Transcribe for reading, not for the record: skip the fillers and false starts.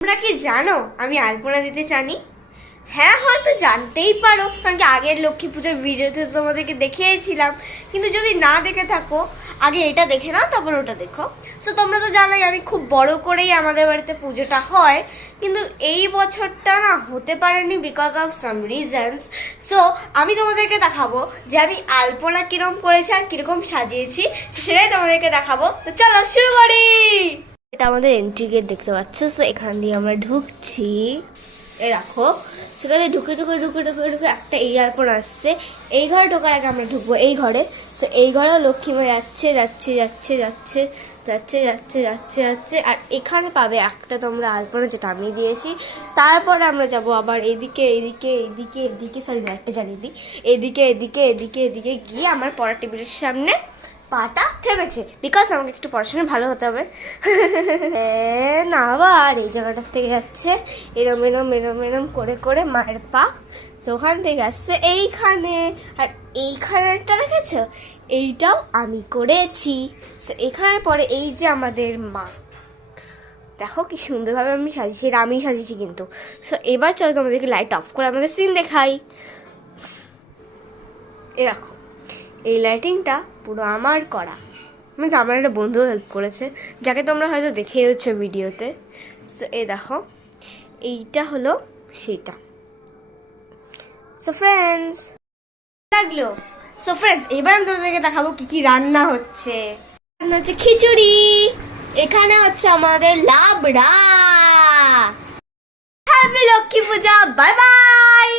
তোমরা কি জানো আমি আলপনা দিতে জানি? হ্যাঁ, হয়তো জানতেই পারো, কারণ কি আগের লক্ষ্মী পুজোর ভিডিওতে তোমাদেরকে দেখিয়েছিলাম। কিন্তু যদি না দেখে থাকো, আগে এটা দেখে নাও, তারপর ওটা দেখো। সো তোমরা তো জানোই আমি খুব বড় করেই আমাদের বাড়িতে পুজোটা হয়, কিন্তু এই বছরটা না হতে পারেনি because of some reasons. So আমি তোমাদেরকে দেখাবো যে আমি আলপনা কিরকম করেছি আর কিরকম সাজিয়েছি, সেটাই তোমাদেরকে দেখাবো। তো চলো শুরু করি। এটা আমাদের এন্ট্রি গেট দেখতে পাচ্ছ। সো এখান দিয়ে আমরা ঢুকছি, এই রাখো। সেখানে ঢুকে ঢুকে ঢুকে ঢুকে ঢুকে একটা এয়ারপোর্ট আসছে। এই ঘরে ঢোকার আগে আমরা ঢুকবো এই ঘরে। সো এই ঘরেও লক্ষ্মীমা যাচ্ছে যাচ্ছে যাচ্ছে যাচ্ছে যাচ্ছে যাচ্ছে যাচ্ছে যাচ্ছে। আর এখানে পাবে একটা তোমরা আলপনা, যেটা আমি দিয়েছি। তারপরে আমরা যাব আবার এদিকে এদিকে এদিকে এদিকে, সরি একটা জানিয়ে দিই, এদিকে এদিকে এদিকে এদিকে গিয়ে আমার পড়ার টেবিলের সামনে পাটা থেমেছে, বিকজ আমাকে একটু পড়াশোনা ভালো হতে হবে। না, আবার এই জায়গাটার থেকে যাচ্ছে এরম এরম এরম এরম করে করে মায়ের পা। ওখান থেকে আসছে এইখানে। আর এইখানেটা দেখেছো, এইটাও আমি করেছি। এখানে পরে এই যে আমাদের মা, দেখো কি সুন্দরভাবে আমি সাজিয়েছি, এটা আমি সাজিয়েছি কিন্তু। সো এবার চলো তোমাদেরকে লাইট অফ করে আমাদের সিন দেখাই। এরকম এই লাইটিংটা পুরো আমার করা, মানে আমার একটা বন্ধু হেল্প করেছে, যাকে তোমরা হয়তো দেখেওছো ভিডিওতে। সো এই দেখো, এইটা হলো সেটা। সো ফ্রেন্ডস, লাগলো। সো ফ্রেন্ডস, এবার আমি তোমাদেরকে দেখাবো কি কি রান্না হচ্ছে। রান্না হচ্ছে খিচুড়ি, এখানে হচ্ছে আমাদের লাবড়া। হ্যাপি লক্ষ্মী পূজা, বাই বাই।